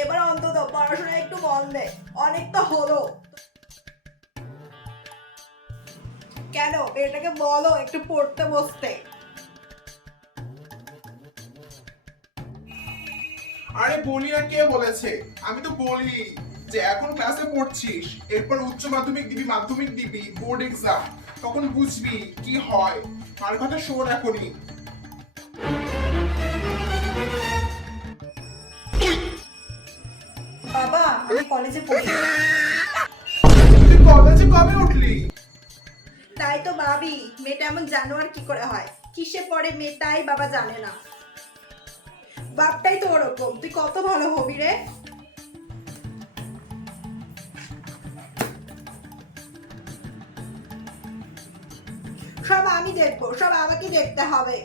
এবার অন্তত পড়াশোনায় একটু মন দে, অনেক তো হলো। কেন এটাকে বলো একটু পড়তে বসতে। আরে বলি না, কে বলেছে? আমি তো বলি যে এখন ক্লাসে পড়ছিস, এরপর উচ্চ মাধ্যমিক দিবি, মাধ্যমিক দিবি, বোর্ড এক্সাম, তখন বুঝবি কি হয়। আর কথা শোন এখনই। বাবা আমি কলেজে পড়ি। তুই কলেজে কবে উঠলি? তাই তো ভাবি মেয়েটা এমন জানোয়ার কি করে হয়, কিসে পড়ে মেয়ে তাই বাবা জানে না। বাপটাই তো ওরকম, তুই কত ভালো হবি রে। সব আমি দেখবো, সব আমাকে দেখতে হবে।